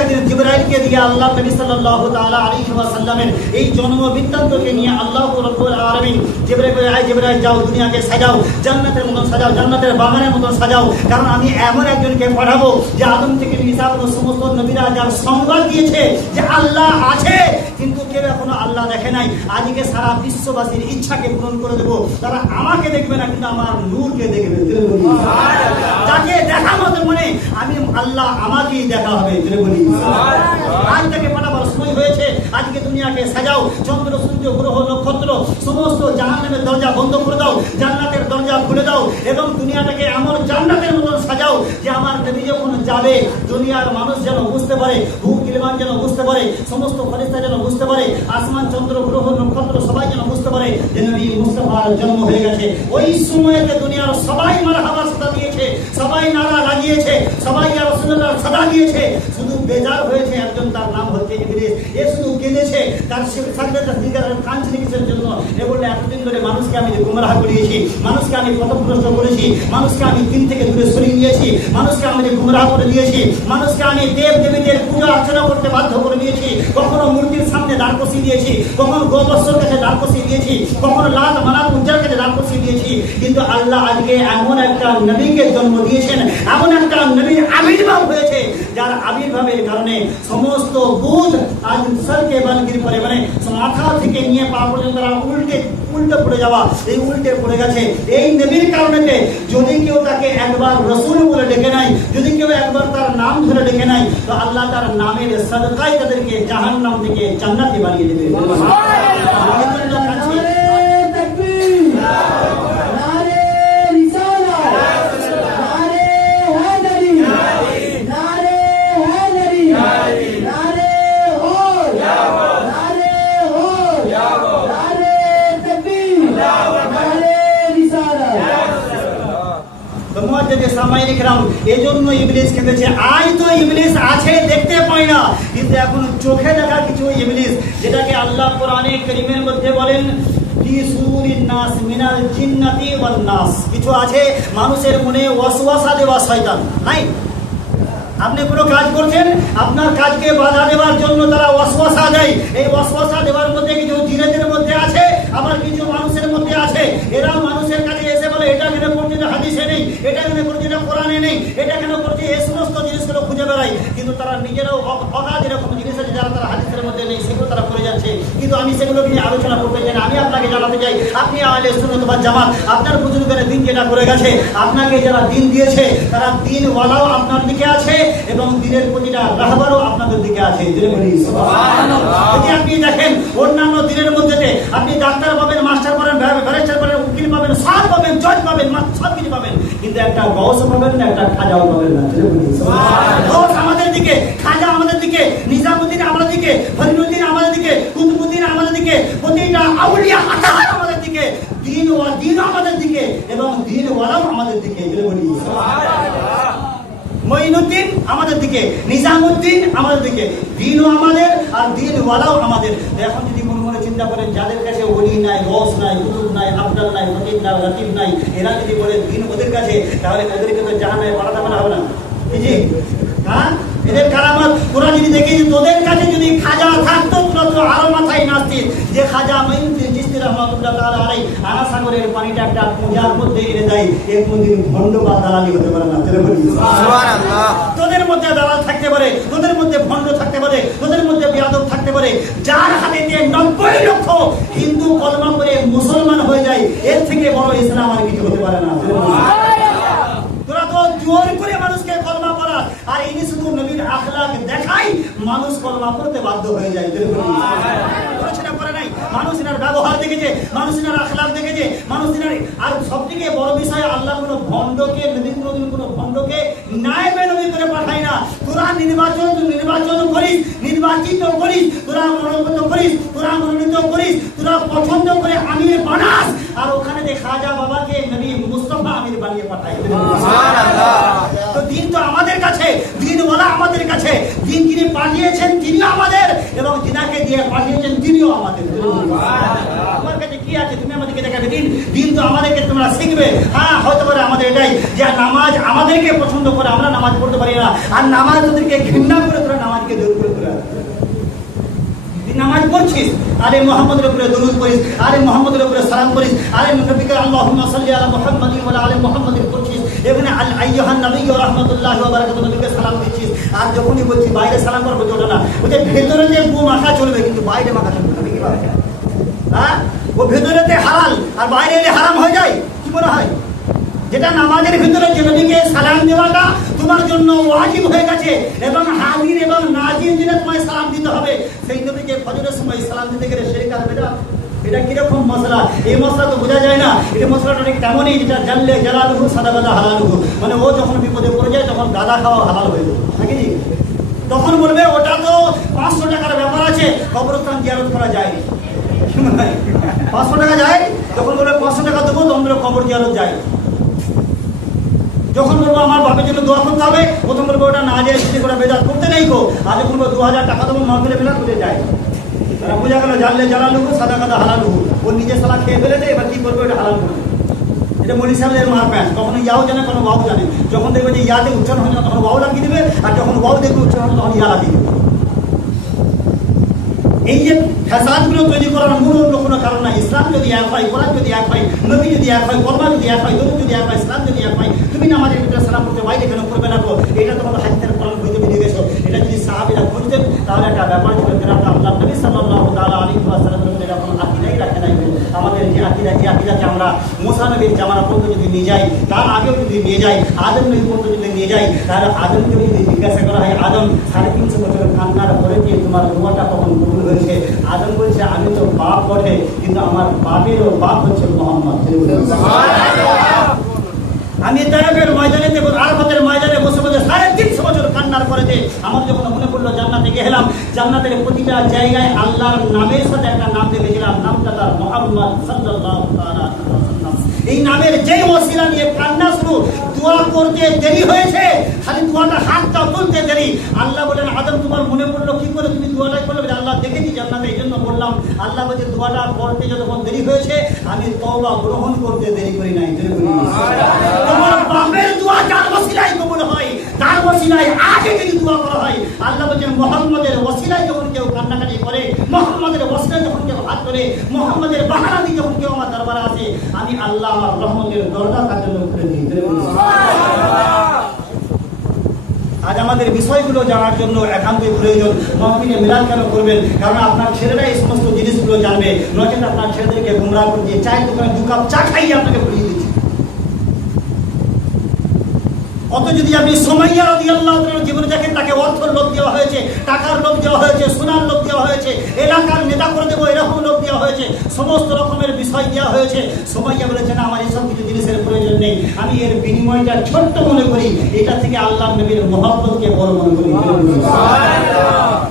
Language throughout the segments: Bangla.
একদিন জিবরাইলকে দিয়ে আল্লাহ নবী সাল্লাল্লাহু তাআলা আলাইহি ওয়াসাল্লামের এই জন্ম বৃত্তান্তকে নিয়ে আল্লাহ রাব্বুল আলামিন জিবরাইল যাও দুনিয়াকে সাজাও, জান্নাতের মতো সাজাও, জান্নাতের বাগানের মতো সাজাও, কারণ আমি এমন একজনকে পাঠাবো যে আদম থেকে ঈসা পর্যন্ত সমস্ত নবীরা যার সংবাদ দিয়েছে যে আল্লাহ আছে, কিন্তু কেউ এখনো আল্লাহ দেখে নাই। আজকে সারা বিশ্ববাসীর ইচ্ছাকে পূরণ করে দেবো, তারা আমাকে দেখবে না কিন্তু আমার নূরকে দেখবে। যাকে দেখা মতো মনে আমি আল্লাহ আমাকেই দেখা হবে। আজ থেকে পাঠাবার সময় হয়েছে। আজকে দুনিয়াকে সাজাও, চন্দ্র সূর্য গ্রহ নক্ষত্র সমস্ত জাহান্নামের দরজা বন্ধ করে দাও, জান্নাতের দরজা খুলে দাও এবং দুনিয়াটাকে এমন জান্নাতের মতন সাজাও যে আমার নবী যখন যাবে দুনিয়ার মানুষ যেন বুঝতে পারে, ভূ-গিলমান যেন বুঝতে পারে, সমস্ত ফেরেশতা যেন বুঝতে পারে, আসমান চন্দ্র গ্রহ নক্ষত্র সবাই যেন বুঝতে পারে যে নবী মুস্তাফার জন্ম হয়ে গেছে। ওই সময়তে দুনিয়ার সবাই মারহাবা সাদা দিয়েছে, সবাই নারা লাগিয়েছে, সবাই ইয়া রাসূলুল্লাহ সাদা দিয়েছে। শুধু বেজার হয়েছে একজন, তার নাম হচ্ছে ইবলিস। এ শুধু কেঁদেছে তার সাজদাটা দিগার কাঁদছে কিসের জন্য? এ বললে এতদিন ধরে মানুষকে আমি গুমরাহ করিয়েছি, মানুষকে আমি পথভ্রষ্ট করেছি, মানুষকে আমি দিন থেকে দূরে সরিয়ে দিয়েছি, মানুষকে আমি গুমরাহ করে দিয়েছি, মানুষকে আমি দেব দেবীদের পূজা অর্চনা করতে বাধ্য করে দিয়েছি, কখনো মূর্তির সামনে দাঁড় কষিয়ে দিয়েছি, কখনো গোবৎসর কাছে দাঁড় কষিয়ে দিয়েছি, কখনো লাত মানাত উজ্জার কাছে দাঁড় কষিয়ে দিয়েছি। কিন্তু আল্লাহ আজকে এমন একটা নবীকে জন্ম দিয়েছেন, এমন একটা নবীর আবির্ভাব হয়েছে যার আবির্ভাবের কারণে সমস্ত বুধ আজ সরকে বালগির পরে মানে মাথা থেকে নিয়ে পা পর্যন্ত উল্টে পড়ে যাওয়া, এই উল্টে পড়ে গেছে এই নবীর কারণে। যদি কেউ তাকে একবার রসুল বলে ডেকে নাই, যদি কেউ একবার তার নাম ধরে ডেকে নাই, তো আল্লাহ তার নামের সাদকায় তাদেরকে জাহান্নাম থেকে জান্নাতি বানিয়ে দেবে। এজন্য ইবলিস কেঁদেছে। আজ তো ইবলিস আছে, দেখতে পাই না, কিন্তু এখন চোখে দেখা কিছু ইবলিস, যেটাকে আল্লাহ কোরআনে কারীমের মধ্যে বলেন কিছু আছে মানুষের মনে ওয়াসওয়াসা দেওয়া শয়তান। নাই আপনি কোনো কাজ করছেন, আপনার কাজকে বাধা দেওয়ার জন্য তারা ওয়াসওয়াসা দেয়। এই ওয়াসওয়াসা দেওয়ার মধ্যে কিছু জিনেদের মধ্যে আছে, আবার কিছু মানুষের মধ্যে আছে। এরা মানুষের কাছে এসে বলে এটা কেন করছে যে হাদিসে নেই, এটা কেন করছে যে কোরআনে নেই, এটা কেন করছে, এই সমস্ত জিনিসগুলো খুঁজে বেড়ায়। কিন্তু তারা নিজেরাও অগাধ এরকম জিনিস আছে যারা তারা হাদিসের মধ্যে নেই, সেগুলো তারা করে যাচ্ছে। কিন্তু আমি সেগুলো নিয়ে আলোচনা করতে চাই না। আমি আপনাকে জানাতে চাই, আপনি আহলে সুন্নাত ওয়াল জামাত, আপনার বুজুর্গের দিন যেটা করে গেছে, আপনাকে যারা দিন দিয়েছে তারা দিনওয়ালাও আপনার দিকে আছে এবং দিনের প্রতিটা রাহবারও আপনাদের দিকে আছে। যদি আপনি দেখেন অন্যান্য দিনের মধ্যে আপনি ডাক্তার পাবেন, মাস্টার পাবেন, ব্যারিস্টার পাবেন, উকিল পাবেন, সব পাবেন, জজ পাবেন, সব কিছু পাবেন, কিন্তু একটা গৌস পাবেন না, একটা খাজাও পাবেন না। গৌস আমাদের দিকে, খাজা আমাদের দিকে, নিজামুদ্দিন আমাদের দিকে, ফরিদুদ্দিন আমাদের দিকে, কুতুবুদ্দিন আমাদের দিকে, প্রতিটা আউলিয়া হাজার আমাদের দিকে, দিন আমাদের দিকে এবং দিনওয়ালাও আমাদের দিকে। মঈনুদ্দিন আমাদের দিকে, নিজামুদ্দিন আমাদের দিকে, দিনও আমাদের আর দিনওয়ালাও আমাদের। এখন যদি মনে মনে চিন্তা করেন যাদের কাছে ওলি নাই, গৌস নাই, কুতুব নাই, আফদাল নাই, ফকির নাই, লতিফ নাই, এরা যদি বলে দিন ওদের কাছে, তাহলে ওদেরকে তো জাহান্নামে পাঠাতে বলা হবে না? জি হ্যাঁ, এদের কারামত ওরা যদি দেখে যে তোদের কাছে যদি খাজা থাকতো তো আরো মাথায় নাচতিস যে খাজা মঈনুদ্দিন চিশতি রাহমাতুল্লাহ তাআলা আলাইহি আনাসাগরের পানিটা একটা পূজার মধ্যে এনে দেয়, এর কোনদিন ভণ্ড বা দালালি হতে পারে না। সুবহানাল্লাহ। তোদের মধ্যে দালাল থাকতে পারে, তোদের মধ্যে ভণ্ড থাকতে পারে, তোদের মধ্যে বেয়াদব থাকতে পারে, যার হাতে 90 লক্ষ হিন্দু কলমা করে মুসলমান হয়ে যায়, এর থেকে বড় ইসলাম আর কিছু হতে পারে না। তোরা তো জোর করে মানুষকে কলমা পড়া, আর ইনি শুধু নবীর আখলাক দেখাই মানুষ কলমা পড়তে বাধ্য হয়ে যায়। সেটা করে নাই, মানুষ এনার ব্যবহার দেখেছে, মানুষ এনার আখলাক দেখেছে, মানুষ এনার। আর সব থেকে বড় বিষয়, আল্লাহ কোনো ভণ্ডকে, নবী কোনো ভণ্ডকে নায়েবে নবী করে পাঠায় না। তোরা নির্বাচন করিস, নির্বাচিত করিস, তোরা মনোনীত করিস, তোরা মনোনীত করিস, তোরা পছন্দ করে আমির বানাস, আর ওখানে যে খাজা বাবাকে নবী মুস্তাফা আমির বানিয়ে পাঠায়। তো দিন তো আমাদের কাছে, দিনওয়ালা আমাদের কাছে, দিন যিনি পাঠিয়েছেন তিনি আমাদের এবং যিনাকে দিয়ে পাঠিয়েছেন তিনিও আমাদের। আমার কাছে কি আছে তুমি আমাদেরকে দেখাবে? দিন তো আমাদেরকে তোমরা শিখবে। হ্যাঁ, হয়তো পারে আমাদের এটাই যে নামাজ আমাদেরকে পছন্দ করে আমরা নামাজ পড়তে পারি না, আর নামাজ ওদেরকে ঘৃণা করে তোরা নামাজকে আরে মুহাম্মদের উপরে দরুদ পড়িস, আরে মুহাম্মদের উপরে সালাম করিস, আরে নবীকে আল্লাহুম্মা সাল্লি আলা মুহাম্মাদিন ওয়া আলা মুহাম্মাদিন পড়ছিস, এখানে আল আইয়ুহান নবী ওয়া রাহমাতুল্লাহি ওয়া বারাকাতুহু নবীকে সালাম দিচ্ছিস। আর যখনই বলছি বাইরে সালাম করবো ওটা না, ওই যে ভেতরে যে বু মাখা চলবে কিন্তু বাইরে মাখা চলবে না, কি ভাবে? হ্যাঁ, ও ভেতরেতে হালাল আর বাইরে এলে হারাম হয়ে যায়, কি মনে হয়? যেটা নামাজের ভিতরে যে নবীকে সালাম দেওয়াটা তোমার জন্য ওয়াজিব হয়ে গেছে এবং হাজির এবং নাজির দিনে তোমায় সালাম দিতে হবে, সেই নবীকে ফজরের সময় সালাম দিতে গেলে শিরক আর বিদআত। এটা কিরকম মশলা? এই মশলা তো বোঝা যায় না। এটা মশলাটা ঠিক তেমনই, যেটা জানলে জালালুহু সাদাকাদা হালালুহু, মানে ও যখন বিপদে পড়ে যায় তখন গাদা খাওয়া হালাল হয়ে যায়, নাকি? তখন বলবে ওটা তো 500 টাকার ব্যাপার আছে, কবরস্থান জিয়ারত করা যায়, 500 টাকা যায়। যখন বলবে 500 টাকা দেবো তখন বলবে কবর জিয়ারত যায়। যখন বলবো আমার বাপের জন্য দোয়া করতে হবে, প্রথম বলবো ওটা না যায়, সেটি করে বেদাত করতে নেই গো। আর যখন বলবো 2000 টাকা দেবো মাহফিলে বেদাত করে যায়। তারা বোঝা গেল জানলে জালালুহু সাদাকাদা হালালুহু, ও নিজে সালা খেয়ে ফেলেছে, এবার কি করবো? এটা হালাল করবে। এটা মলি সাহেবের মার প্যান্ট, কখনো ইয়াও জানে কোনো ওয়াও জানে। যখন দেখবে যে ইয়াতে উচ্চারণ হয় না তখন ওয়াও লাগিয়ে দেবে, আর যখন ওয়াও দেখবে উচ্চারণ হয় তখন ইয়া লাগিয়ে দেবে। এই যে ফ্যাসাদগুলো তৈরি করার মূল অন্য কোনো কারণ নাই। ইসলাম যদি এক হয়, কোরআন যদি এক হয়, নবী যদি এক হয়, কলমা যদি এক হয়, দরুদ যদি এক হয়, ইসলাম যদি এক হয়, তুমি নামাজের ভিতরে সালাম করতে বাইরে কেন করবে না? এটা তোমার হাদিসের কোরআন বইতে বেরিয়ে গেছো। এটা যদি সাহাবীরা বুঝতেন তাহলে একটা ব্যাপার ছিল, যেটা আল্লাহ নবী সাল্লাল্লাহু তাআলা আলাইহি ওয়াসাল্লামের মধ্যে এরকম আকীদাই রাখে নাই। আমাদের যে আকীদাকে আমরা মুসা নবীর জামানা পর্যন্ত যদি নিয়ে যাই, তার আগেও যদি নিয়ে যাই, আদম নবী পর্যন্ত যদি নিয়ে যাই, তাহলে আদমকে যদি জিজ্ঞাসা করা হয়, আদম 350 বছর কান্নার পরে কি তোমার দোয়াটা কখন কবুল হয়েছে? আদম বলছে আমি তো বাপ বটে, কিন্তু আমার বাপেরও বাপ হচ্ছে মুহাম্মদ। আমি তায়েফের ময়দানে আরাফাতের ময়দানে বসে বসে 350 বছর কান্নার পরেতে আমার যখন মনে পড়লো জান্নাতে গেলাম, জান্নাতের প্রতিটা জায়গায় আল্লাহর নামের সাথে একটা নাম দেখেছিলাম, নামটা তার মুহাম্মদ সাল্লাল্লাহু তাআলা আলাইহি ওয়াসাল্লাম। এই নামের যেই ওসিলা নিয়ে কান্না শুরু, দোয়া করতে দেরি হয়েছে, খালি দোয়াটা হাতটা তুলতে দেরি। আল্লাহ বলেন আদম তোমার মনে পড়লো কি করে তুমি দোয়াটা করলে? আল্লাহ দেখেছি জান্নাতে, এই জন্য বললাম। আল্লাহ বলছে দোয়াটা করতে যতক্ষণ দেরি হয়েছে আমি তওবা গ্রহণ করতে দেরি করি নাই। তোমার বাপের দোয়া যার ওসিলায় কবুল হয়, তার ওসিলায় আগে যদি দোয়া করা হয়, আল্লাহ বলছেন মুহাম্মদের ওসিলায় যখন কেউ কান্নাকাটি করে, মুহাম্মদের ওসিলায় যখন কেউ হাত ধরে, মুহাম্মদের বাহানা দিয়ে যখন কেউ আমার দরবারে আসে, আমি আল্লাহ আমার রহমতের দরজা তার জন্য খুলে দিই। আজ আমাদের বিষয়গুলো জানার জন্য একান্তই প্রয়োজন। মাহফিলে মিলাদ কেন করবেন? কারণ আপনার ছেলেরা এই সমস্ত জিনিসগুলো জানবে, নচেত আপনার ছেলেদেরকে গুমরাহ করে দিয়ে চায়ের দোকানে 2 কাপ চা খাইয়ে আপনাকে পড়িয়ে দিচ্ছে। অত যদি আপনি সুমাইয়া রাদিয়াল্লাহু তাআলার জীবনে দেখেন, তাকে অর্থের লোভ দেওয়া হয়েছে, টাকার লোভ দেওয়া হয়েছে, সোনার লোভ দেওয়া হয়েছে, এলাকার নেতা করে দেবো এরকম লোভ দেওয়া হয়েছে, সমস্ত রকমের বিষয় দেওয়া হয়েছে। সুমাইয়া বলেছেন আমার এইসব কিছু জিনিসের প্রয়োজন নেই, আমি এর বিনিময়টা ছোট্ট মনে করি, এটা থেকে আল্লাহ নবীর মহব্বতকে বড় মনে করি।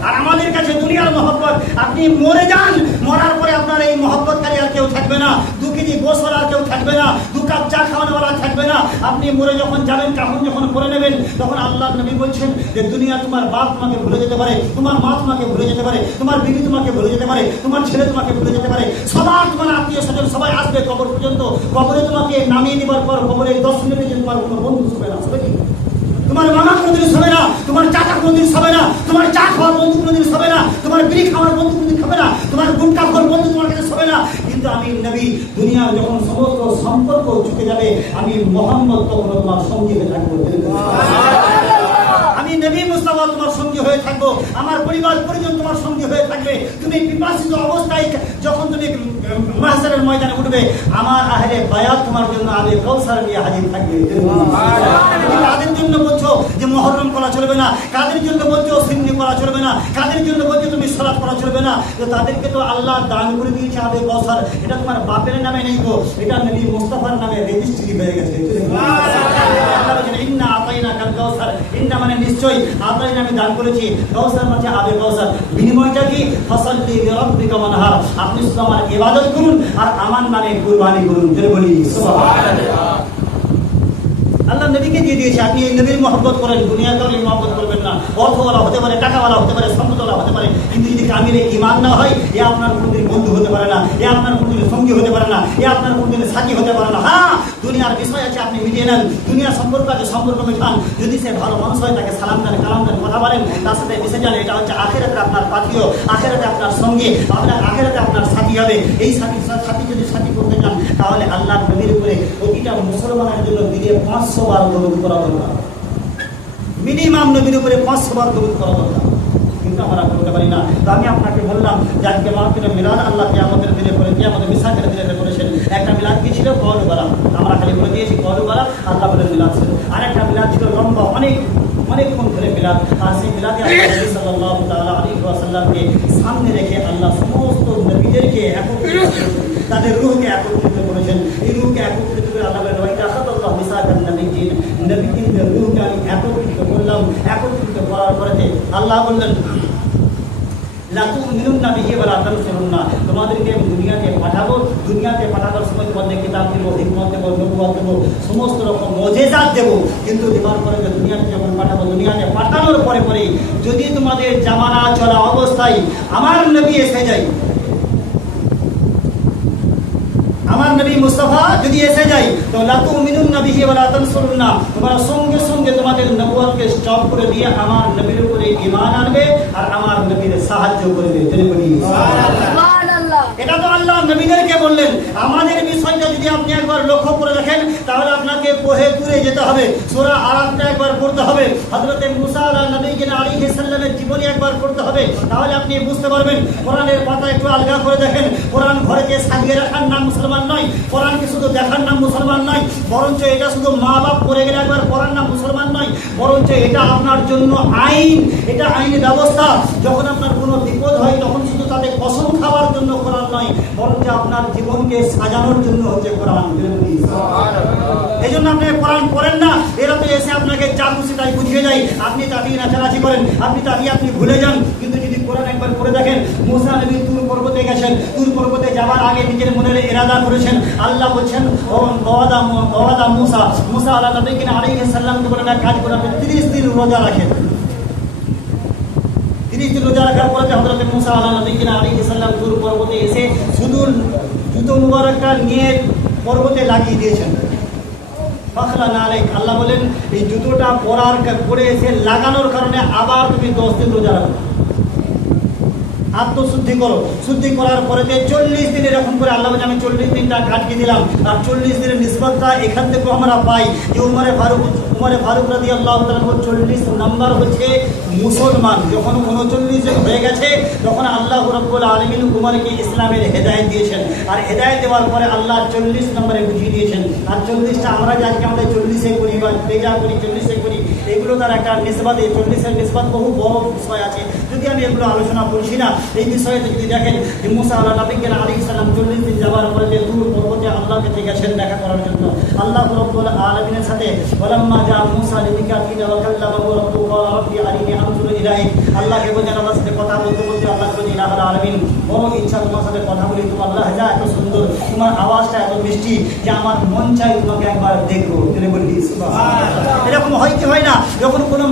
আর আমাদের কাছে দুনিয়ার মহব্বত, আপনি মরে যান, মরার পরে আপনার এই মহব্বতকারী আর কেউ থাকবে না, 2 কেজি গোশত আর কেউ থাকবে না, 2 কাপ চা খাওয়ানোওয়ালা থাকবে না। আপনি মরে যখন যাবেন, কাফন যখন পরে নেবেন, তখন আল্লাহ নবী বলছেন যে দুনিয়া তোমার বাপ তোমাকে ভুলে যেতে পারে, তোমার মা তোমাকে ভুলে যেতে পারে, তোমার বিবি তোমাকে ভুলে যেতে পারে, তোমার ছেলে তোমাকে ভুলে যেতে পারে, সবার তোমার আত্মীয় স্বজন সবাই আসবে কবর পর্যন্ত। কবরে তোমাকে নামিয়ে দেওয়ার পর কবরের 10 মিনিটে তোমার কোনো বন্ধু হবে না, হবে কি? তোমার মামা কোনোদিন হবে না, তোমার চাচা কোনোদিন হবে না, তোমার চা খাওয়ার বন্ধু কোনোদিন হবে না, তোমার বিড়ি খাওয়ার বন্ধু কোনোদিন হবে না, তোমার গুটখা খাওয়ার বন্ধু তোমার কাছে হবে না। কিন্তু আমি নবী, দুনিয়ার যখন সমস্ত সম্পর্ক চুকে যাবে, আমি মুহাম্মদ তখন তোমার সঙ্গী হয়ে থাকবো। আমি নবী মুস্তাফা তোমার সঙ্গী হয়ে থাকবো, আমার পরিবার পরিজন তোমার সঙ্গী হয়ে থাকবে। তুমি পিপাসিত অবস্থায় যখন তুমি মাহশারের ময়দানে উঠবে, আমার আহলে বায়াত তোমার জন্য আবে কাউসার নিয়ে হাজির থাকবে। কাদের জন্য বলছো যে মুহররম করা চলবে না? কাদের জন্য বলছো সিন্নি করা চলবে না? কাদের জন্য বলছো তুমি সালাত করা চলবে না? তো তাদেরকে তো আল্লাহ দান করে দিয়েছে আবে কাউসার। এটা তোমার বাপের নামে নেই গো, এটা নবী মুস্তাফার নামে রেজিস্ট্রি হয়ে গেছে। ইন্না আতাইনা কাল কাউসার, ইন্না মানে নিশ্চয়ই, আতাইনা আমি দান করেছি, কাউসার মানে আবে কাউসার। বিনিময়টা কি? ফাসাল্লি লিরাব্বিকা ওয়ানহার, আপনি শুধু আমার ইবাদত করুন আর আমার নামে কুরবানি করুন। জোরে বলি সুবহানাল্লাহ। আল্লাহ নবীকে দিয়ে দিয়েছে। আপনি এই নবীর মহব্বত করেন, দুনিয়াতে আপনি মহব্বত করবেন না। অর্থওয়ালা হতে পারে, টাকাওয়ালা হতে পারে, সম্পদওয়ালা হতে পারে, কিন্তু যদি কামিলে ঈমান না হয়, এ আপনার কোনদিন বন্ধু হতে পারে না, এ আপনার কোনদিন সঙ্গী হতে পারে না, এ আপনার কোনদিন সাথী হতে পারে না। হ্যাঁ, দুনিয়ার বিষয় আছে, আপনি মিটিয়ে নেন, দুনিয়ার সম্পর্ক আছে, সম্পর্ক মেটান। যদি সে ভালো মানুষ হয়, তাকে সালাম দেন, কালাম দেন, কথা বলেন, তার সাথে মিশে যান। এটা হচ্ছে আখেরাতে আপনার পাথিও, আখেরাতে আপনার সঙ্গে, আপনার আখেরাতে আপনার সাথী হবে। এই সাথী যদি সাথী করতে চান, তাহলে আল্লাহ নবীর উপরে প্রতিটা মুসলমানের জন্য দিনে 500 বার দরুদ করা দরকার। মিনিমাম নবীর উপরে 500 বার দরুদ করা দরকার, কিন্তু আমরা করতে পারি না। তো আমি আপনাকে বললাম যে আজকে মাহফিলে মিলাদ আল্লাহ কিয়ামতের দিনে করে, কিয়ামতের মিসাকের দিনে করেছেন। একটা মিলাদ কি ছিল? কওলুবালা। আমরা খালি বলে দিয়েছি কওলুবালা, আল্লাহ বলে মিলাদ ছিল। আরেকটা মিলাদ ছিল লম্বা, অনেকক্ষণ ধরে মিলাদ। আর সেই মিলাদে আল্লাহ নবী সাল্লাল্লাহু তাআলা আলাইহি ওয়াসাল্লামকে সামনে রেখে আল্লাহ সমস্ত নবীদেরকে একত্রিত করেছেন, তাদের রূহকে একত্রিত করেছেন। এই রূহকে একত্রিত করে আল্লাহ বলেন, ওয়াইদা আখাযাল্লাহু মিসাকান নাবিয়্যিন, নবীদের রূহকে আমি একত্রিত করলাম। একত্রিত করার পরে আল্লাহ বললেন, তোমাদেরকে আমি দুনিয়াতে পাঠাবো। দুনিয়াতে পাঠাবার সময় তোমাদের কিতাব দেবো, হিকমত দেবো, নবুয়ত দেবো, সমস্ত রকম মুজিজাত দেবো। কিন্তু দেওয়ার পরে দুনিয়াতে যখন পাঠাবো, দুনিয়াতে পাঠানোর পরে যদি তোমাদের জামানা চলা অবস্থায় আমার নবী এসে যায়, আমার নবী মুস্তাফা যদি এসে যায়, তো লাতু মিনুন নবিহি ওয়া লা তানসুরুন্না, তোমরা সঙ্গে সঙ্গে তোমাদের নবুয়তকে স্টপ করে দিয়ে আমার নবীর উপরে ঈমান আনবে আর আমার নবীর সাহায্য করবে। তিনি বলি সুবহানাল্লাহ। এটা তো আল্লাহ নবীদেরকে বললেন। আমাদের বিষয়টা যদি আপনি একবার লক্ষ্য করে দেখেন, তাহলে আপনাকে পহে তুলে যেতে হবে, সূরা আরাফটা একবার পড়তে হবে, হযরত মুসা আলাইহিস সালামের জীবনী একবার পড়তে হবে, তাহলে আপনি বুঝতে পারবেন। কোরআনের পাতা একটু আলগা করে দেখেন। কোরআন ঘরেকে সাজিয়ে রাখার নাম মুসলমান নয়, কোরআনকে শুধু দেখার নাম মুসলমান নয়, বরঞ্চ এটা শুধু মা বাপ করে গেলে একবার পড়ার নাম মুসলমান নয়, বরঞ্চ এটা আপনার জন্য আইন, এটা আইনি ব্যবস্থা। যখন আপনার কোনো বিপদ হয়, তখন শুধু তাদের কসম খাওয়ার জন্য কোরআন নয়, বরঞ্চ আপনার জীবনকে সাজানোর জন্য হচ্ছে কোরআন। এই জন্য আপনি কোরআন পড়েন না, এরা তো এসে আপনাকে যা খুশি তাই বুঝিয়ে যায়, আপনি তাকিয়ে নাচানাচি করেন, আপনি ভুলে যান। কিন্তু যদি কোরআন একবার পড়ে দেখেন, মুসা নবী তুর পর্বতে গেছেন, তুর পর্বতে যাওয়ার আগে নিজের মনের ইরাদা করেছেন। আল্লাহ বলছেন, ওয়াদা মুসা আলাইহিস সালামকে বলেন এক কাজ করবেন, 30 দিন রোজা রাখেন। 30 দিন রোজা রাখার পরে হযরত মুসা আলাইহিস সালাম তুর পর্বতে এসে শুধু জুতো মুবারকটা নিয়ে পর্বতে লাগিয়ে দিয়েছেন। আল্লাহ বলেন, এই জুতোটা পরে এসে লাগানোর কারণে আবার তুমি 10 দিন রোজা রাখো, আত্মশুদ্ধি করো। শুদ্ধি করার পরে 40 দিন এরকম করে আল্লাহ বলে, আমি 40 দিনটা কাটিয়ে দিলাম। আর 40 দিনের নিসবতটা এখান থেকে আমরা পাই যে উমরে ফারুক রাদিয়াল্লাহু তাআলা 40 নাম্বার হচ্ছে মুসলমান। যখন 39 হয়ে গেছে, তখন আল্লাহ রাব্বুল আলামিন উমরকে ইসলামের হেদায়েত দিয়েছেন। আর হেদায়েত দেওয়ার পরে আল্লাহ 40 নম্বরে বুঝিয়ে দিয়েছেন। আর 40টা আমরা যে আজকে আমাদের 40-এ করি বা তেজা করি, 40-এ করি, এগুলো তার একটা নিসবত। এই 40-এর নিসবত বহু বড় বিষয় আছে, যদি আমি এগুলো আলোচনা করছি না। এই বিষয়ে যদি দেখেন, মুসা আলাইহিস সালাম 40 দিন যাওয়ার পরে যে তুর পর্বতে আল্লাহকে ঠিক গেছেন দেখা করার জন্য। আল্লাহ রাব্বুল আলামিনের সাথে ওয়ালাম্মা জা মুসা লিমিকাতিনা ওয়া কাল্লামাহু রাব্বুহু ক্বালা রাব্বি আরিনি আনজুর ইলাইক। আল্লাহকে বলেন, আল্লাহর সাথে কথা বলতে বলতে আল্লাহ বলেন, ইলাহুল আলামিন, বড় ইচ্ছা তোমার সাথে কথা বলি। তোমার লাহজা এত সুন্দর, তোমার আওয়াজটা এত মিষ্টি যে আমার মন চাই তোমাকে একবার দেখবো। তিনি বললি সুবহানাল্লাহ। এরকম হয় কি হয় না? যখন কোনো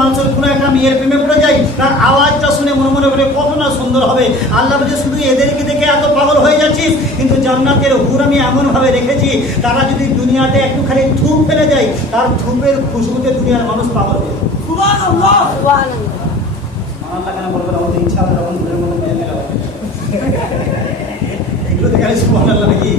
মানুষের কোনো একটা মেয়ের প্রেমে পড়ে যায়, তার আওয়াজটা শুনে মনে করে কত না সুন্দর হবে। আল্লাহ বলে, শুধু এদেরকে দেখে এত পাগল হয়ে যাচ্ছিস, কিন্তু জান্নাতের হুর আমি এমন ভাবে রেখেছি, তারা যদি দুনিয়াতে একটুখানি থুপ ফেলে যায়, তার থুপের খুশবুতে দুনিয়ার মানুষ পাগল হবে। সুবহানাল্লাহ। কেন বলবেন? আমাদের ইচ্ছা হবে তখন এগুলো দেখে সুবহানাল্লাহ নাকি?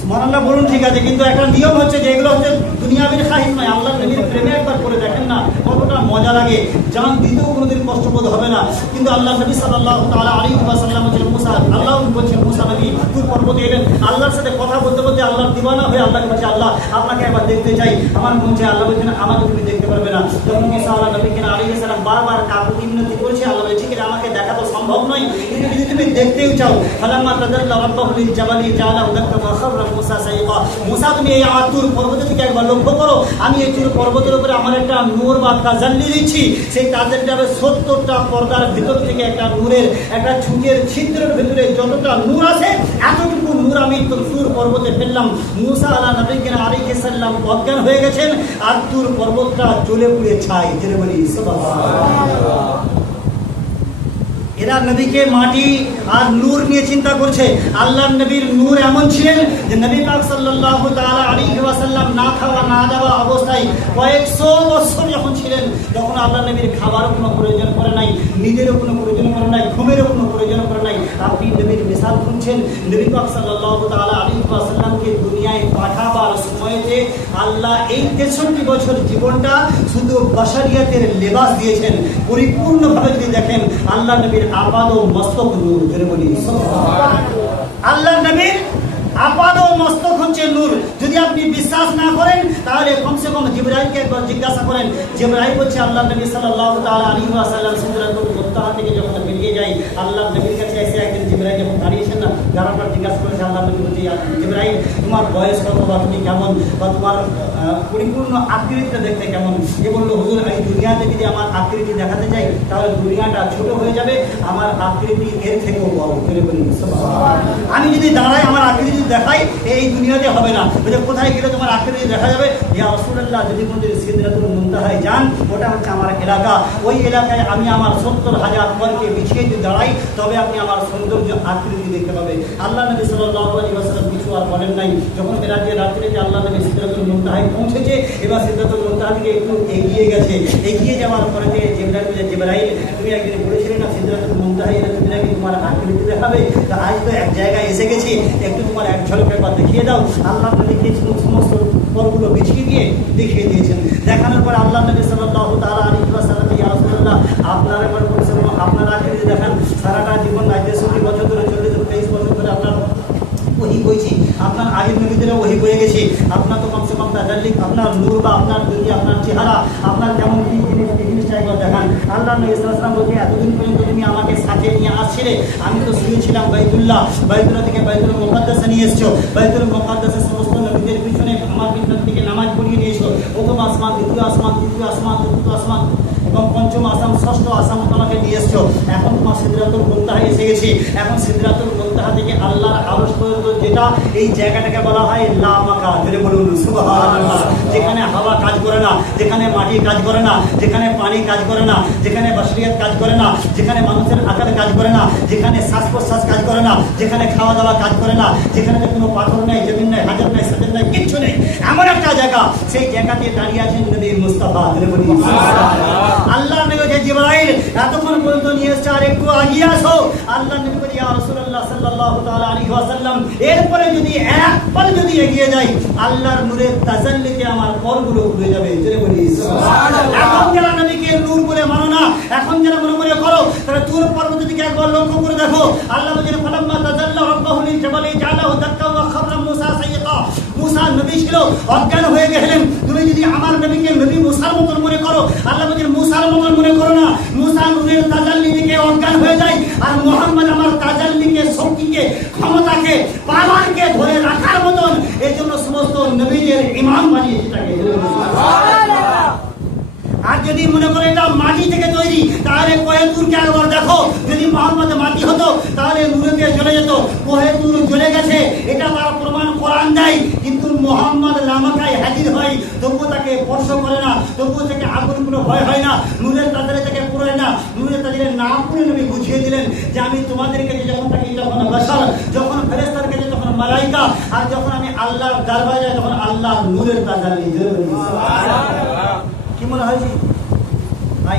সুবহানাল্লাহ বলুন, ঠিক আছে, কিন্তু একটা নিয়ম হচ্ছে যে এগুলো হচ্ছে দুনিয়াবীর খাহিস নয়। আল্লাহ নবীর প্রেমে একবার করে দেখেন না, কতটা মজা লাগে। জান দিতেও কোনোদিন কষ্টবোধ হবে না। কিন্তু আল্লাহ নবী সাল্লাল্লাহু তাআলা আলাইহি ওয়াসাল্লাম বলেন, মুসা, আল্লাহ বলছেন, মুসা নবী তুর পর্বতে এলেন, আল্লাহর সাথে কথা বলতে বলতে আল্লাহর দিওয়ানা হয়ে আল্লাহকে বলছে, আল্লাহ আপনাকে একবার দেখতে চাই, আমার মন চাই। আল্লাহ বলছেন, আমাকে তুমি দেখতে পারবে না। যখন মুসা আলাইহিস সালাম বারবার কাকুতি মিনতি করছে, আল্লাহ বলছে, ঠিক আছে, আমাকে দেখা তো সম্ভব নয়, কিন্তু যদি তুমি দেখতেও চাও, ফালাম্মা তাজাল্লা রাব্বুহু লিল জাবালি জাআলাহু দাক্কা ওয়া খাররা মূসা সাইকা, মূসা তুমি এই আমার তুর পর্বত থেকে একবার লক্ষ্য করো, আমি এই তুর পর্বতের উপরে আমার একটা নূর বা তাজাল্লি দিচ্ছি, সেই তাজাল্লিটা হবে 70টা পর্দার ভিতর থেকে একটা নূরের একটা ছুঁচের ছিদ্রের ভিতরে যতটা নূর আছে এতটুকু নূর আমি তুর পর্বতে ফেললাম। মূসা আলাইহিস সালাম অজ্ঞান হয়ে গেছেন আর তুর পর্বতটা জ্বলে পুড়ে ছাই। যেটা বলি সুবহানাল্লাহ। এরা নবীকে মাটি আর নূর নিয়ে চিন্তা করছে। আল্লাহর নবীর নূর এমন ছিলেন যে নবী পাক সাল্লাল্লাহু তাআলা আলাইহি ওয়াসাল্লাম না খাওয়া না দাওয়া অবস্থায় কয়েকশো বছর যখন ছিলেন, তখন আল্লাহর নবীর খাবারও কোনো প্রয়োজন পড়ে নাই, নিজেরও কোনো প্রয়োজন পড়ে নাই, ঘুমেরও কোনো প্রয়োজন পড়ে নাই। আপনি নবীর মিসাল শুনছেন। নবী পাক সাল্লাল্লাহু তাআলা আলাইহি ওয়াসাল্লামকে দুনিয়ায় পাঠাবার সময়তে আল্লাহ এই 63 বছর জীবনটা শুধু বাশারিয়াতের লেবাস দিয়েছেন। পরিপূর্ণভাবে যদি দেখেন আল্লাহ নবীর আপাদ ও মস্তক নূর। ধরে বলি আল্লাহ নবীর আপাদ ও মস্তক হচ্ছে নূর। যদি আপনি বিশ্বাস না করেন তাহলে কমসে কম জিবরাইলকে একবার জিজ্ঞাসা করেন। জিবরাইল বলছে আল্লাহ নবী সাল্লাল্লাহু তাআলা আলাইহি ওয়াসাল্লাম সিদরাতুল মুনতাহা থেকে যখন বেরিয়ে যায়, আল্লাহ নবীর কাছে এসে একদিন জিবরাইল যখন দাঁড়িয়েছেন না, যারা জিজ্ঞাসা করেছে আল্লাহ নবী বলছে জিবরাইল তোমার বয়স কত বা তুমি কেমন বা তোমার পরিপূর্ণ আকৃতিটা দেখতে কেমন? এ বললো হুজুর এই দুনিয়াতে যদি আমার আকৃতি দেখাতে চাই তাহলে দুনিয়াটা ছোট হয়ে যাবে, আমার আকৃতি এর থেকেও বড়। আমি যদি দাঁড়াই আমার আকৃতি দেখাই এই দুনিয়াতে হবে না। কোথায় গেলে তোমার আকৃতি দেখা যাবে? ইয়া রাসূলুল্লাহ যদি কোনদিন সিদরাতুল মুনতাহায় যান, ওটা হচ্ছে আমার এলাকা, ওই এলাকায় আমি আমার 70,000 পরকে বিছিয়ে যদি দাঁড়াই তবে আপনি আমার সৌন্দর্য আকৃতি দেখতে পাবে। আল্লাহ নবী সাল্লাল্লাহু আলাইহি ওয়াসাল্লাম কিছু আর বলেন নাই। যখন মেরাজের রাত্রে যে আল্লাহ নবী সিদরাতুল মুনতাহায় পৌঁছেছে, এবার সিদরাতুল মুনতাহা থেকে একটু এগিয়ে গেছে। এগিয়ে যাওয়ার পরে যে জিবরাইল তুমি একদিন বলেছিলে না সিদরাতুল মুনতাহায় তুমি নাকি তোমার আকৃতি দেখাবে, তা আজ তো এক জায়গায় এসে গেছি, একটু তোমার এক ঝলক একবার দেখিয়ে দাও। আল্লাহ নবীকে সমস্ত পরগুলো বিছিয়ে দিয়ে দেখিয়ে দিয়েছেন। দেখানোর পর আল্লাহ নবী সাল্লাল্লাহু তাআলা আলাইহি ওয়াসাল্লাম ইয়া রাসূলুল্লাহ আপনার একবার বলছেন আপনার আকৃতি দেখান। সারাটা জীবন 63 বছর ধরে 23 বছর ধরে আপনার ওহী বইছি, আপনার আগের নবীদের ওহী বয়ে গেছি, আপনার তো কমসে কম তাজাল্লি আপনার নূর বা আপনার দুনিয়া আপনার চেহারা আপনার কেমন কি জিনিসটা একবার দেখান। আল্লাহ নবী সাল্লাল্লাহু আলাইহি ওয়াসাল্লাম বলছে এতদিন পর্যন্ত তুমি আমাকে সাথে নিয়ে আসছিলে, আমি তো শুয়েছিলাম বাইতুল্লাহ থেকে বাইতুল মুকাদ্দাসে নিয়ে এসছো, বাইতুল মুকাদ্দাসে সমস্ত নবীদের পিছনে আমার পিছন থেকে নামাজ পড়িয়ে নিয়েছো। প্রথম আসমান, দ্বিতীয় আসমান, তৃতীয় আসমান, চতুর্থ আসমান এবং পঞ্চম আসাম, ষষ্ঠ আসাম তোমাকে নিয়ে এসছো। এখন তোমার সিদরাতুল মুনতাহা এসে গেছি। এখন সিদরাতুল মুনতাহা থেকে আল্লাহর আরশ পর্যন্ত যেটা এই জায়গাটাকে বলা হয় লা মাকা। ধরে বলুন সুবহানাল্লাহ। যেখানে হাওয়া কাজ করে না, যেখানে মাটি কাজ করে না, যেখানে পানি কাজ করে না, যেখানে বাশরিয়াত কাজ করে না, যেখানে মানুষের আকার কাজ করে না, যেখানে শ্বাস প্রশ্বাস কাজ করে না, যেখানে খাওয়া দাওয়া কাজ করে না, যেখানে কোনো পাথর নেই, জমিন নেই, হাজার নেই, সাজার নেই, কিচ্ছু নেই, এমন একটা জায়গা, সেই জায়গাতে দাঁড়িয়ে আছেন নবী মুস্তাফা। ধরে বলুন আল্লাহ নবী যে জিবরাইল এতক্ষণ পর্যন্ত নিয়ে এসেছে আর একটু এগিয়ে আসো। আল্লাহ নবী বলে ইয়া রাসূলুল্লাহ সাল্লাল্লাহু তাআলা আলাইহি ওয়াসাল্লাম এরপরে যদি এক পা যদি এগিয়ে যাই আল্লাহর নূরের তাজাল্লিতে আমার করগুলো খুলে যাবে। জোরে বলি সুবহানাল্লাহ। এখন যারা নবীকে নূর বলে মানো না, এখন যারা মনে মনে করো, তারা তুর পর্বত থেকে একবার লক্ষ্য করে দেখো। আল্লাহ বলেন ফালাম্মা তাজাল্লা রাব্বুহু লিল জাবালি জাআলাহু দাক্কা ওয়া খাররা মূসা সাইকা। মূসা নবী ছিল, অজ্ঞান হয়ে গেলেন। তুমি যদি আমার নবীকে নবী মূসার মতন মনে করো, আল্লাহ বলেন মূসার মতন মনে করো না। মূসা নূরের তাজাল্লি থেকে অজ্ঞান হয়ে যায়, আর মুহাম্মদ আমার তাজাল্লিকে, শক্তিকে, ক্ষমতাকে, পাওয়ারকে ধরে রাখার মতন এই জন্য সমস্ত নবীদের ইমাম বানিয়েছে তাকে। আর যদি মনে করো এটা মাটি থেকে তৈরি, তাহলে কোহেতুরকে একবার দেখো। যদি মুহাম্মদ মাটি হতো তাহলে নূরেতে জ্বলে যেত। কোহেতুর জ্বলে গেছে, এটা তার প্রমাণ কোরআন দেয়। কিন্তু মুহাম্মদ লামাকায় হাজির হয়, তবুও তাকে স্পর্শ করে না, তবুও তাকে আগুন কোনো ভয় হয় না, নূরের তাজারে তাকে পুড়ে না। নূরের তাজারে না পুড়ে নবী বুঝিয়ে দিলেন যে আমি তোমাদের কাছে যখন থাকি তখন বাশার, যখন ফেরেশতার কাছে তখন মালাইকা, আর যখন আমি আল্লাহর দরবারে যাই তখন আল্লাহর নূরের তাজাল্লি। কি মনে হয়েছে?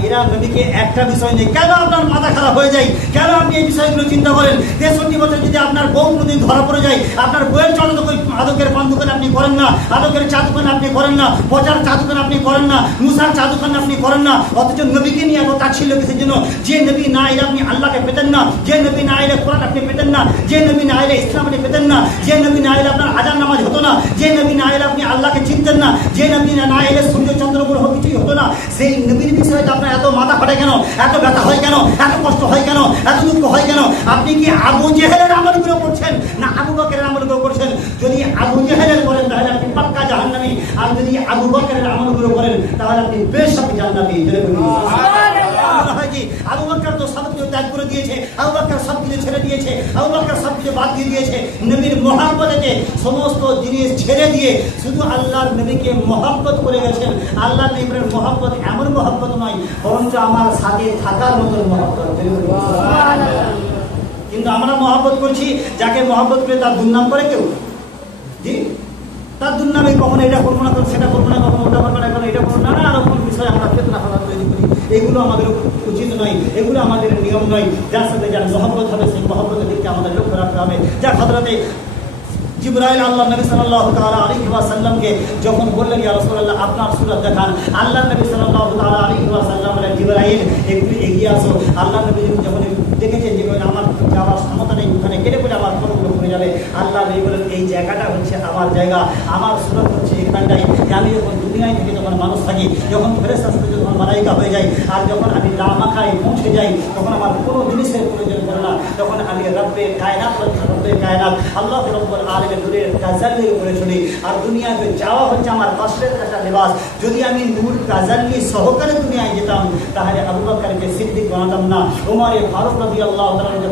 এরা নবীকে একটা বিষয় নেই। কেন আপনার মাথা খারাপ হয়ে যায়? কেন আপনি এই বিষয়গুলো চিন্তা করেন? 63 বছর যদি আপনার বউ কোনদিন ধরা পড়ে যায়, আপনার বইয়ের চল তো আদকের পান দোকান আপনি করেন না, আদকের চা দোকান আপনি করেন না, পচার চা দোকান আপনি করেন না, মুসার চা দোকান আপনি করেন না, অথচ নবীকে নিয়ে এত তাচ্ছিল্য কিসের জন্য? যে নবী না এলে আপনি আল্লাহকে পেতেন না, যে নবী না এলে কোরআন আপনি পেতেন না, যে নবী না এলে ইসলাম আপনি পেতেন না, যে নবী না এলে আপনার আজান নামাজ হতো না, যে নবী না এলে আপনি আল্লাহকে চিনতেন না, যে নবী না এলে সূর্য চন্দ্র গ্রহ কিছুই হতো না। সেই নবীর বিষয়টা আপনার এত মাথা ফাটে কেন, এত ব্যথা হয় কেন, এত কষ্ট হয় কেন, এত দুঃখ হয় কেন? আপনি কি আবু জেহেলের আমলগুলো করছেন না আবু বকরের আমলগুলো করছেন? যদি আবু জেহেলের করেন তাহলে আপনি পাক্কা জাহান্নামী, আর যদি আবু বকরের আমলগুলো করেন তাহলে আপনি বেশক জান্নাতি। হয় কি আবু বকর তো সব কিছু ত্যাগ করে দিয়েছে, আবু বকর সব কিছু ছেড়ে দিয়েছে, আবু বকর সব কিছু বাদ দিয়ে দিয়েছে, নবীর মহব্বতে সমস্ত জিনিস ছেড়ে দিয়ে শুধু আল্লাহর নবীকে মহব্বত করে গেছেন। আল্লাহর নবীর মহব্বত এমন মহব্বত নয়, বরঞ্চ আমার সাথে থাকার মতন মহব্বত। কিন্তু আমরা মহব্বত করছি, যাকে মহব্বত করে তার দুর্নাম করে কেউ, জি তার দুর্নামে কখনো এটা করবো না, সেটা করবো না, কখনো ওটা করবো না, এখন এটা করবো না, নানা রকম বিষয় আমরা ফেতনা ফালাত তৈরি করি। এগুলো আমাদের উচিত নয়, এগুলো আমাদের নিয়ম নয়। যার সাথে যার মহব্বত হবে সেই মহব্বতের দিকে আমাদের লক্ষ্য রাখতে হবে। যা হযরতে জিবরাইল আল্লাহ নবী সাল্লাল্লাহু তাআলা আলাইহি ওয়াসাল্লামকে যখন বললেন ইয়া রাসূলুল্লাহ আপনার সূরত দেখান, আল্লাহ নবী সাল্লাল্লাহু তাআলা আলাইহি ওয়াসাল্লাম বলেন জিবরাইল একটু এগিয়ে আসো। আল্লাহ নবী যখন দেখেছেন যে আমার যাওয়ার ক্ষমতা নেই, ওখানে কেটে পড়ে আমার পরগুলো পড়ে যাবে, আল্লাহ নবী বলেন এই জায়গাটা হচ্ছে আমার জায়গা, আমার সূরত হচ্ছে এখানটাই। আমি যখন দুনিয়ায় থাকি তখন মানুষ থাকি, যখন ফেরেশতা সাথে যখন মালাইকা হয়ে যাই, আর যখন আমি লামাকায় পৌঁছে যাই তখন আমার কোনো জিনিসের প্রয়োজন পড়ে না। তখন আমি রব্বে কায়নাত রব্বে কায়নাত আল্লাহ রাব্বুল আলামিনের নূরের তাজাল্লির উপরে চলি। আর দুনিয়াতে যাওয়া হচ্ছে আমার কষ্টের একটা লেবাস। যদি আমি নূর তাজাল্লি সহকারে দুনিয়ায় যেতাম তাহলে আবু বকরকে সিদ্দিক বানাতাম না, ওমরে ফারুক রাদিয়াল্লাহু তাআলাকে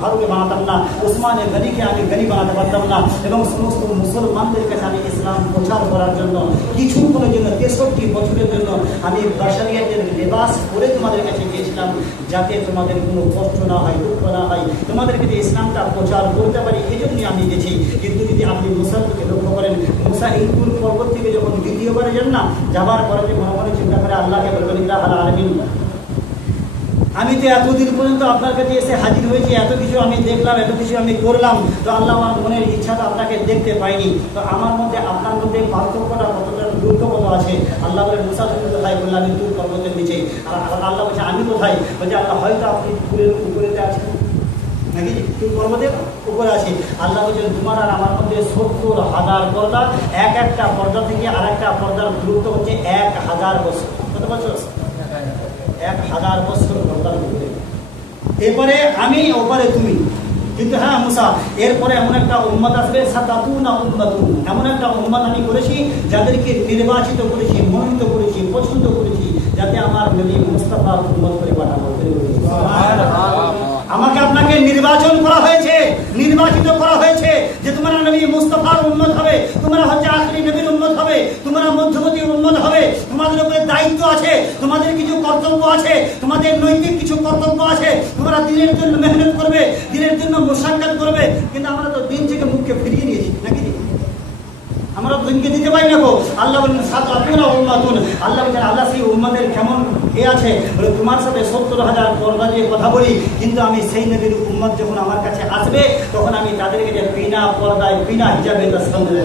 ফারুকে বানাতাম না, উসমানে গনিকে আমি গনি বানাতে পারতাম না। এবং সমস্ত মুসলমানদের কাছে আমি ইসলাম প্রচার করার জন্য কিছুক্ষণের জন্য 63 বছরের জন্য আমি বাশারিয়াতের লেবাস পরে তোমাদের কাছে গিয়েছিলাম, যাতে তোমাদের কোনো কষ্ট না হয়, দুঃখ না হয়, তোমাদের কাছে ইসলামটা প্রচার করতে পারি, এই জন্যই আমি গেছি। কিন্তু যদি আপনি মুসার দিকে লক্ষ্য করেন, মুসা এই তুর পর্বত থেকে যখন দ্বিতীয়বারে যান না, যাবার পরে যে মনে মনে চিন্তা করে আল্লাহকে বলবেন ইল্লাহ আলামিন, আমি তো এতদিন পর্যন্ত আপনার কাছে এসে হাজির হয়েছি, এত কিছু আমি দেখলাম, এত কিছু আমি করলাম, তো আল্লাহ আমার মনের ইচ্ছাটা আপনাকে দেখতে পাইনি, তো আমার মধ্যে আপনার মধ্যে পার্থক্যটা কতটা দূরত্ব কত আছে? আল্লাহ বলে মুসা তুমি কোথায়? বললাম আমি তুর পর্বতের নিচে। আর আল্লাহ বলছে আমি কোথায়? বলছে আল্লাহ হয়তো আপনি তুরের উপরেতে আছেন নাকি তুর পর্বতের উপরে আছে। আল্লাহ বলছেন তোমার আর আমার মধ্যে 70,000 পর্দা, এক একটা পর্দা থেকে আর একটা পর্দার দূরত্ব হচ্ছে 1000 বছর। কত বছর? 1000 বছর পর্দার উপরে। এরপরে আমি, ওপরে তুমি। কিন্তু হ্যাঁ মুসা, এরপরে এমন একটা উম্মত আসবে, সাতাতুনা উম্মাতুন, এমন একটা উম্মত আমি করেছি যাদেরকে নির্বাচিত করেছি, মনোনীত করেছি, পছন্দ করেছি, যাতে আমার নবী মুস্তাফার উম্মত করে পাঠাবো। আমাকে আপনাকে নির্বাচন করা হয়েছে, নির্বাচিত করা হয়েছে যে তোমরা নবী মুস্তাফার উম্মত হবে, তোমরা হচ্ছে আখরি নবীর উম্মত হবে, তোমরা মধ্যবর্তী উম্মত হবে। তোমাদের উপরে দায়িত্ব আছে, তোমাদের কিছু কর্তব্য আছে, তোমাদের নৈতিক কিছু কর্তব্য আছে। তোমরা দিনের জন্য মেহনত করবে, দিনের জন্য মুশাক্কাত করবে। কিন্তু আমরা তো দিন থেকে মুখকে ফিরিয়ে নিয়েছি নাকি? আমরা দিনকে দিতে পারি না গো। আল্লাহ বলেন সাতাতুনা উম্মাতুন, আল্লাহ বলেন আল্লাহ সেই উম্মতের কেমন এ আছে বলে তোমার সাথে 70,000 পর্দা দিয়ে কথা বলি, কিন্তু আমি সেই নবীর উম্মত যখন আমার কাছে আসবে তখন আমি তাদেরকে যে বিনা পর্দায় বিনা হিজাবে তার সামনে,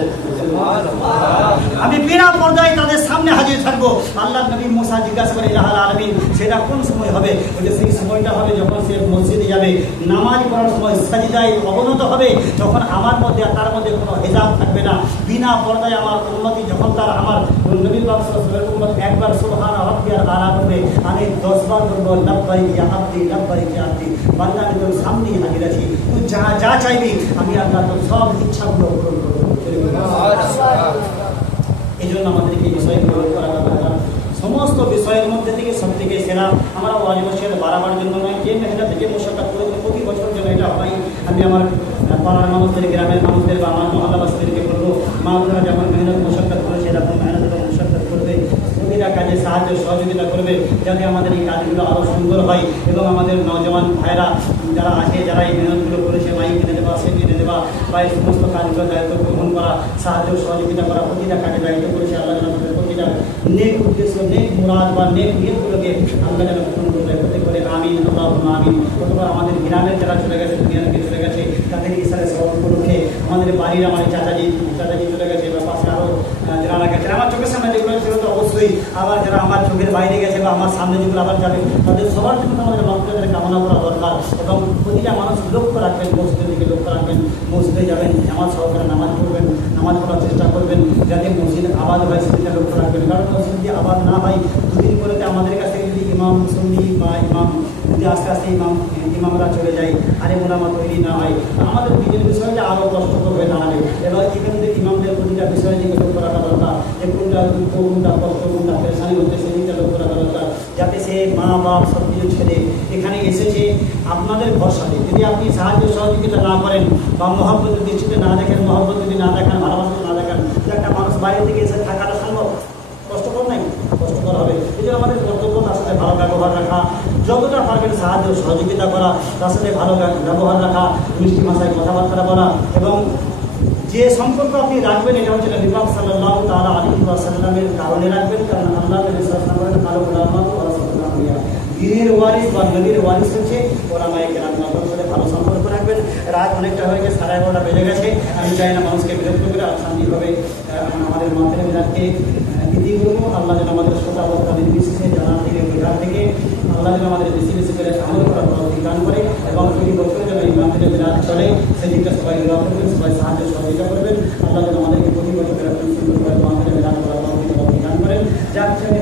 আমি বিনা পর্দায় তাদের সামনে হাজির থাকবো। আল্লাহ নবী মুসা জিজ্ঞাসা করে ইলাহুল আলামিন সেটা কোন সময় হবে? বলে সেই সময়টা হবে যখন সে মসজিদে যাবে, নামাজ পড়ার সময় সাজদায় অবনত হবে, যখন আমার মধ্যে আর তার মধ্যে কোনো হিজাব থাকবে না, বিনা পর্দায় আমার উম্মতি যখন তার আমার নবী পাক সাল্লাল্লাহু আলাইহি ওয়াসাল্লাম একবার সুবহান রাব্বিয়াল আলা করবে, আমি 10 বার বলবো লাব্বাইক ইয়া আব্দি, লাব্বাইক ইয়া আব্দি। বান্দা আমি তোর সামনেই হাজির আছি, তুই যা যা চাইবি আমি আল্লাহ তোর সব ইচ্ছাগুলো পূরণ করবো। এই জন্য আমাদেরকে এই বিষয়গুলো করা দরকার। সমস্ত বিষয়ের মধ্যে থেকে সব থেকে সেরা আমরা ওয়াজ মাসের বাড়াবার জন্য নয়, যে মেহনত থেকে মোশাক্কাত করে প্রতি বছর যেন এটা হয়। আমি আমার পাড়ার মানুষদের, গ্রামের মানুষদের বা আমার মহল্লাবাসীদেরকে বলবো, মা বোনেরা যেমন মেহনত মোশাক্কাত করে সেরকম মেহনত এবং মোশাক্কাত করবে, প্রতিটা কাজে সাহায্য সহযোগিতা করবে, যাতে আমাদের এই কাজগুলো আরও সুন্দর হয়। এবং আমাদের নওজওয়ান ভাইরা যারা আছে, যারা এই মেহনতগুলো করেছে, মাইক কিনে দেওয়া, সেট কিনে দেওয়া বা এই সমস্ত কাজগুলো দায়িত্ব গ্রহণ করা, সাহায্য সহযোগিতা করা, প্রতিটা কাজে দায়িত্ব করেছে, আল্লাহ যেন প্রতিটা নেক উদ্দেশ্য, নেক মুরাদ বা নেক নিয়তগুলোকে আল্লাহ যেন পূরণ করবে, হতে করে আমিন আল্লাহুম্মা আমিন। অথবা আমাদের গ্রামের যারা চলে গেছে, দুনিয়া থেকে চলে গেছে, তাদের ইশারে সবর উপলক্ষে আমাদের বাড়ির আমার চাচাজি চলে গেছে বা পাশে আরও যারা গেছে, আমার চোখের সামনে যেগুলো ছিল তো অবশ্যই, আবার যারা আমার চোখের বাইরে গেছে বা আমার সামনে যেগুলো আবার যাবে, তাদের সবার জন্য আমাদের মক্তদের কামনা করা দরকার। এবং প্রতিটা মানুষ লক্ষ্য রাখবেন, মসজিদের দিকে লক্ষ্য রাখবেন, মসজিদে যাবেন, জামাত সহকারে নামাজ পড়বেন, নামাজ পড়ার চেষ্টা করবেন, যাতে মসজিদ আবাদ হয় সেটা লক্ষ্য রাখবেন। কারণ মসজিদ যদি আবাদ না হয়, দুদিন করে আমাদের কাছে যদি ইমাম সুন্নি বা ইমাম যদি আস্তে আস্তে ইমামরা চলে যায়, আরে মোলামা তৈরি না হয়, আমাদের নিজের বিষয়টা আরও কষ্টকর হয়ে দাঁড়াবে। এবার এখানে ইমামদের প্রতিটা বিষয় দিকে লক্ষ্য রাখা দরকার, যে কোনটা দুঃখ, কোনটা কষ্ট, কোনটা পেরেশানি হচ্ছে সেদিকটা লক্ষ্য রাখা দরকার, যাতে সে মা বাপ সব কিছু ছেড়ে এখানে এসেছে আপনাদের ভরসাতে। যদি আপনি সাহায্য সহযোগিতা না করেন বা মহব্বতের দৃষ্টিতে না দেখেন, মহব্বত যদি না দেখান, ভালোবাসা না দেখান, তো একটা মানুষ বাইরে থেকে এসে থাকাটা সম্ভব? কষ্টকর নাই? কষ্টকর হবে। এই জন্য আমাদের কর্তব্য তার সাথে ভালো ব্যবহার রাখা, যতটা পারবেন সাহায্য সহযোগিতা করা, তার সাথে ভালো ব্যবহার রাখা, মিষ্টি ভাষায় কথাবার্তা বলা, এবং যে সম্পর্ক আপনি রাখবেন এটা হচ্ছে নবী পাক সাল্লাল্লাহু তাআলা আলাইহি ওয়াসাল্লামের কারণে রাখবেন, কারণ আল্লাহ নবী সাল্লাল্লাহু আলাইহি ওয়াসাল্লাম কালো উলামা ওয়ারাসাতুল আম্বিয়া, দ্বীনের ওয়ারিস বা নবীর ওয়ারিস হচ্ছে ওলামায়ে কেরাম। আপনাদের সাথে ভালো সম্পর্ক রাখবেন। রাত অনেকটা হয়ে গেছে, 11:30 বেজে গেছে। আমি চাই না মানুষকে বিরক্ত করে আর শান্তিভাবে আমাদের মাথায় মিলাদকে ইতি করবো। আল্লাহ যেন আমাদের শ্রোতা বক্তা নির্বিশেষে জানা থেকে বিধান থেকে আল্লাহ যেন আমাদের বেশি বেশি করে আমল করার তৌফিক দান করে, এবং প্রতি বছর যেন এই মাহফিলে বিরাজ চলে সেদিকটা সবাই দোয়া করবেন, সবাই সাহায্য সহযোগিতা করবেন। আল্লাহ যেন আমাদেরকে প্রতি বছর মাহফিলে বিরাজ করার তৌফিক দান করেন। যা কিছু আমি